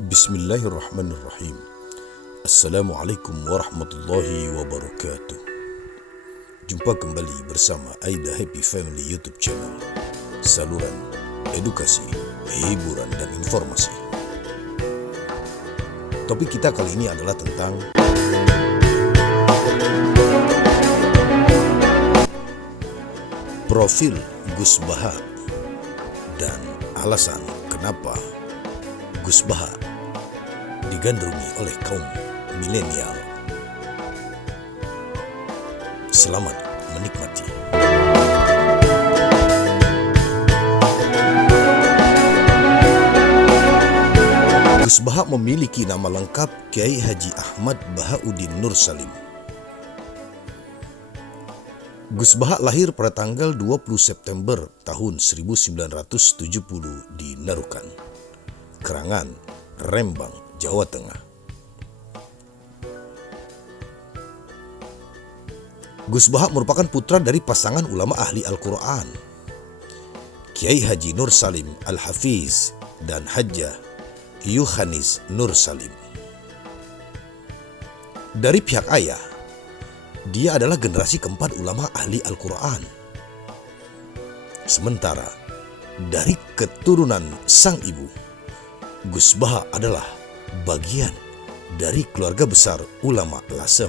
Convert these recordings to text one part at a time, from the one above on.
Bismillahirrahmanirrahim. Assalamualaikum warahmatullahi wabarakatuh. Jumpa kembali bersama Aida Happy Family YouTube channel, saluran edukasi, hiburan dan informasi. Topik kita kali ini adalah tentang profil Gus Baha dan alasan kenapa Gus Baha digandrungi oleh kaum milenial. Selamat menikmati. Gus Baha memiliki nama lengkap Kiai Haji Ahmad Bahauddin Nur Salim. Gus Baha lahir pada tanggal 20 September tahun 1970 di Narukan, Kerangan, Rembang, Jawa Tengah. Gus Baha merupakan putra dari pasangan ulama ahli Al-Quran, Kiai Haji Nur Salim Al-Hafiz dan Hajjah Yuhanis Nur Salim. Dari pihak ayah, dia adalah generasi keempat ulama ahli Al-Quran. Sementara dari keturunan sang ibu, Gus Baha adalah bagian dari keluarga besar ulama Lasem,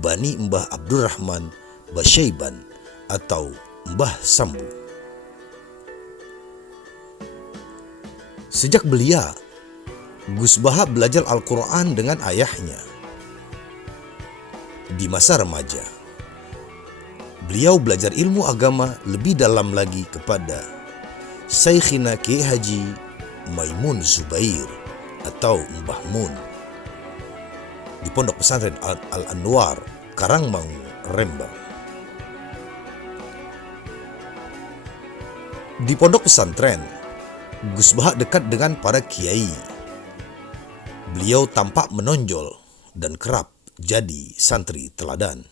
Bani Mbah Abdurrahman Basyaiban atau Mbah Sambu. Sejak belia, Gus Baha belajar Al-Quran dengan ayahnya. Di masa remaja, beliau belajar ilmu agama lebih dalam lagi kepada Syekhina Kiai Haji Maimun Zubair atau Mbah Mun di Pondok Pesantren Al-Anwar, Karangmangu, Rembang. Di pondok pesantren, Gus Baha dekat dengan para kiai. Beliau tampak menonjol dan kerap jadi santri teladan.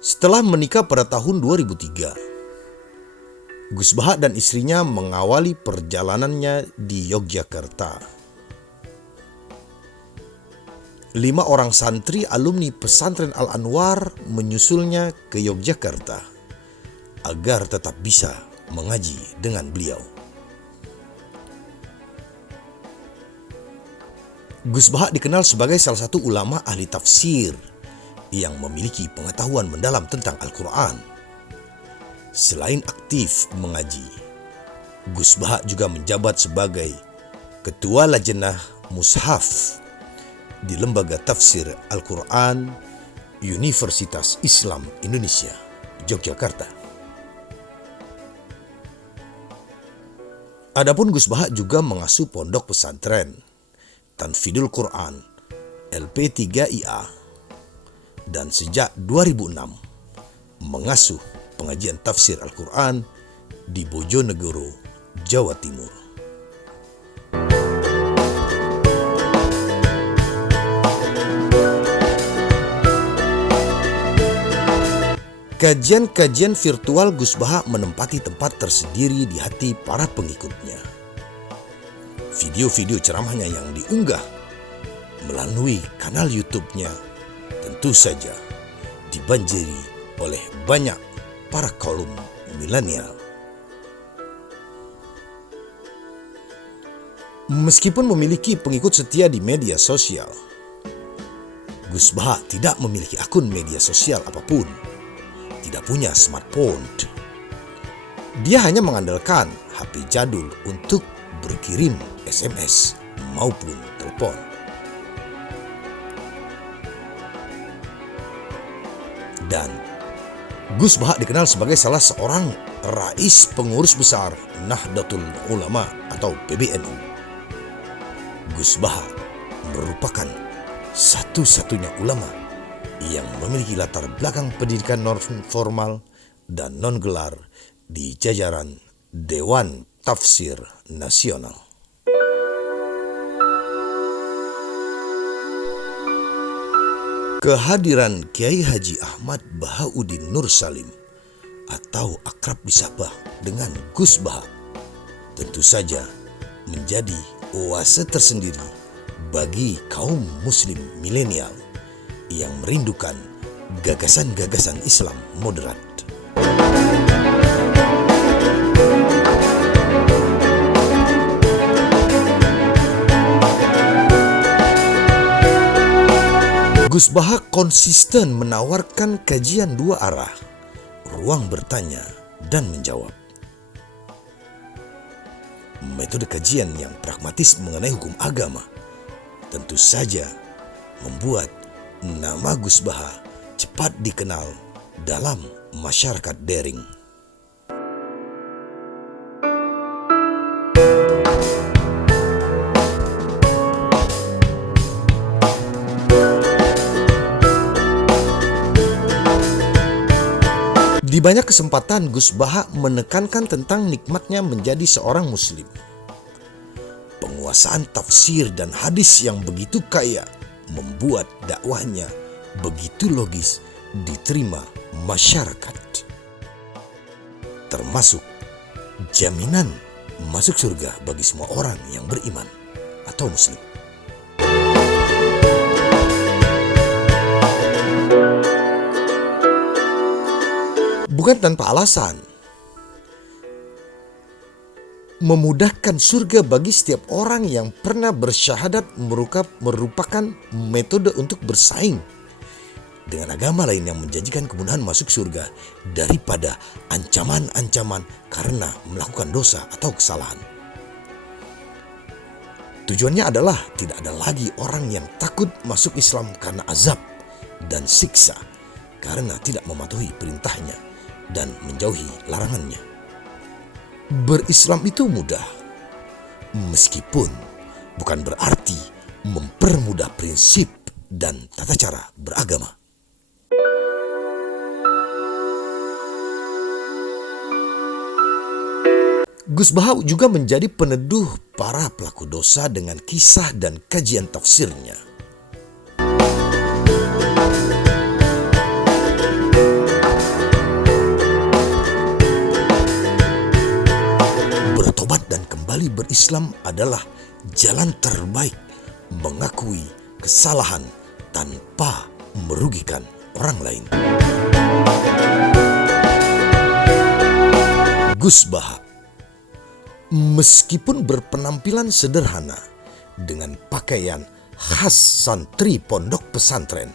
Setelah menikah pada tahun 2003, Gus Baha dan istrinya mengawali perjalanannya di Yogyakarta. 5 orang santri alumni pesantren Al-Anwar menyusulnya ke Yogyakarta agar tetap bisa mengaji dengan beliau. Gus Baha dikenal sebagai salah satu ulama ahli tafsir yang memiliki pengetahuan mendalam tentang Al-Quran. Selain aktif mengaji, Gus Baha juga menjabat sebagai Ketua Lajnah Mushaf di Lembaga Tafsir Al-Quran Universitas Islam Indonesia, Yogyakarta. Adapun Gus Baha juga mengasuh pondok pesantren Tanfidul Quran LP3IA dan sejak 2006 mengasuh pengajian tafsir Al-Quran di Bojonegoro, Jawa Timur. Kajian-kajian virtual Gus Baha menempati tempat tersendiri di hati para pengikutnya. Video-video ceramahnya yang diunggah melalui kanal YouTube-nya tentu saja dibanjiri oleh banyak para kaum milenial. Meskipun memiliki pengikut setia di media sosial, Gus Baha tidak memiliki akun media sosial apapun, tidak punya smartphone. Dia hanya mengandalkan HP jadul untuk berkirim SMS maupun telepon. Dan Gus Baha dikenal sebagai salah seorang rais pengurus besar Nahdlatul Ulama atau PBNU. Gus Baha merupakan satu-satunya ulama yang memiliki latar belakang pendidikan non formal dan non gelar di jajaran Dewan Tafsir Nasional. Kehadiran Kiai Haji Ahmad Bahauddin Nur Salim atau akrab disapa dengan Gus Baha tentu saja menjadi oase tersendiri bagi kaum muslim milenial yang merindukan gagasan-gagasan Islam moderat. Gus Baha konsisten menawarkan kajian dua arah, ruang bertanya dan menjawab. Metode kajian yang pragmatis mengenai hukum agama tentu saja membuat nama Gus Baha cepat dikenal dalam masyarakat daring. Di banyak kesempatan Gus Baha menekankan tentang nikmatnya menjadi seorang muslim. Penguasaan tafsir dan hadis yang begitu kaya membuat dakwahnya begitu logis diterima masyarakat. Termasuk jaminan masuk surga bagi semua orang yang beriman atau muslim. Bukan tanpa alasan, memudahkan surga bagi setiap orang yang pernah bersyahadat merupakan metode untuk bersaing dengan agama lain yang menjanjikan kemudahan masuk surga daripada ancaman-ancaman karena melakukan dosa atau kesalahan. Tujuannya adalah tidak ada lagi orang yang takut masuk Islam karena azab dan siksa karena tidak mematuhi perintahnya dan menjauhi larangannya. Berislam itu mudah, meskipun bukan berarti mempermudah prinsip dan tata cara beragama. Gus Baha juga menjadi peneduh para pelaku dosa dengan kisah dan kajian tafsirnya. Bertobat dan kembali berislam adalah jalan terbaik mengakui kesalahan tanpa merugikan orang lain. Gus Baha, meskipun berpenampilan sederhana dengan pakaian khas santri pondok pesantren,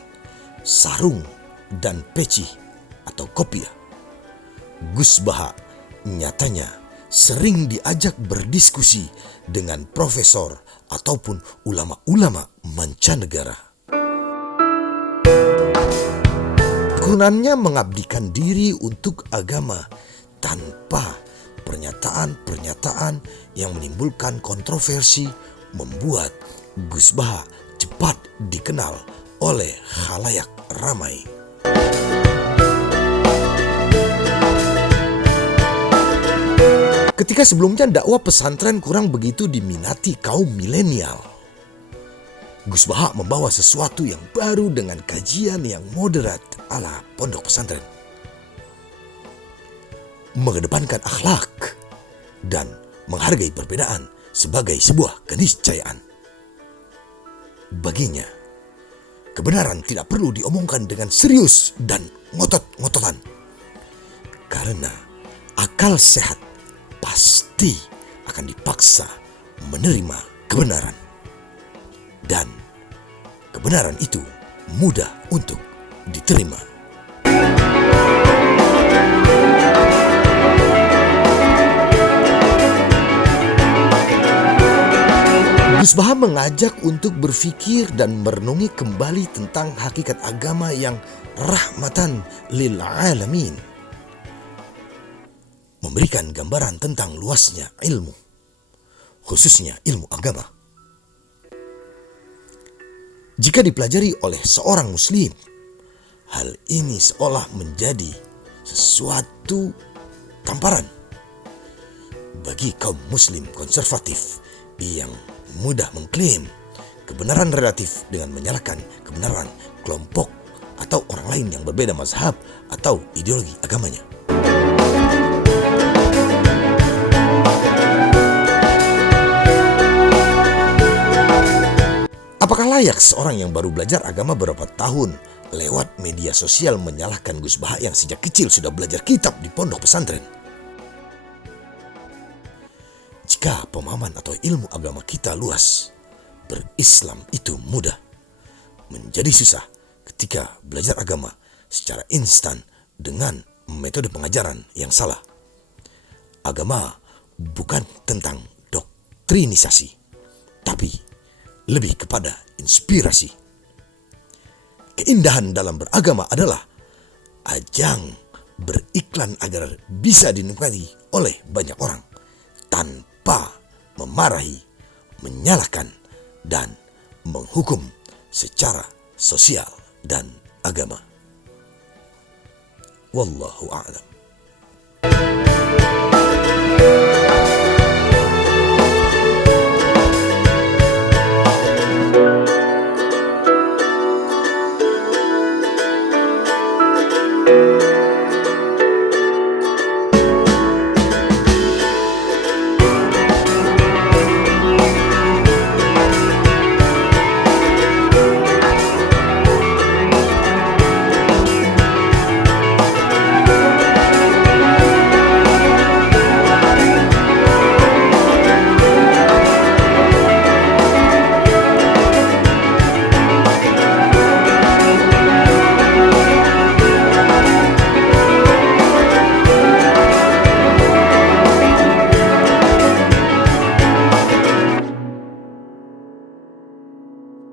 sarung dan peci atau kopiah, Gus Baha nyatanya sering diajak berdiskusi dengan profesor ataupun ulama-ulama mancanegara. Kegunanya mengabdikan diri untuk agama tanpa pernyataan-pernyataan yang menimbulkan kontroversi membuat Gus Baha cepat dikenal oleh khalayak ramai. Ketika sebelumnya dakwah pesantren kurang begitu diminati kaum milenial, Gus Baha membawa sesuatu yang baru dengan kajian yang moderat ala pondok pesantren. Mengedepankan akhlak dan menghargai perbedaan sebagai sebuah keniscayaan. Baginya, kebenaran tidak perlu diomongkan dengan serius dan ngotot-ngototan. Karena akal sehat pasti akan dipaksa menerima kebenaran. Dan kebenaran itu mudah untuk diterima. Gus Baha mengajak untuk berpikir dan merenungi kembali tentang hakikat agama yang rahmatan lil alamin. Memberikan gambaran tentang luasnya ilmu, khususnya ilmu agama. Jika dipelajari oleh seorang muslim, hal ini seolah menjadi sesuatu tamparan bagi kaum muslim konservatif yang mudah mengklaim kebenaran relatif dengan menyalahkan kebenaran kelompok atau orang lain yang berbeda mazhab atau ideologi agamanya. layak seorang yang baru belajar agama beberapa tahun lewat media sosial menyalahkan Gus Baha yang sejak kecil sudah belajar kitab di pondok pesantren. Jika pemahaman atau ilmu agama kita luas, berislam itu mudah. Menjadi susah ketika belajar agama secara instan dengan metode pengajaran yang salah. Agama bukan tentang doktrinisasi, tapi lebih kepada inspirasi. Keindahan dalam beragama adalah ajang beriklan agar bisa dinikmati oleh banyak orang tanpa memarahi, menyalahkan, dan menghukum secara sosial dan agama. Wallahu a'lam.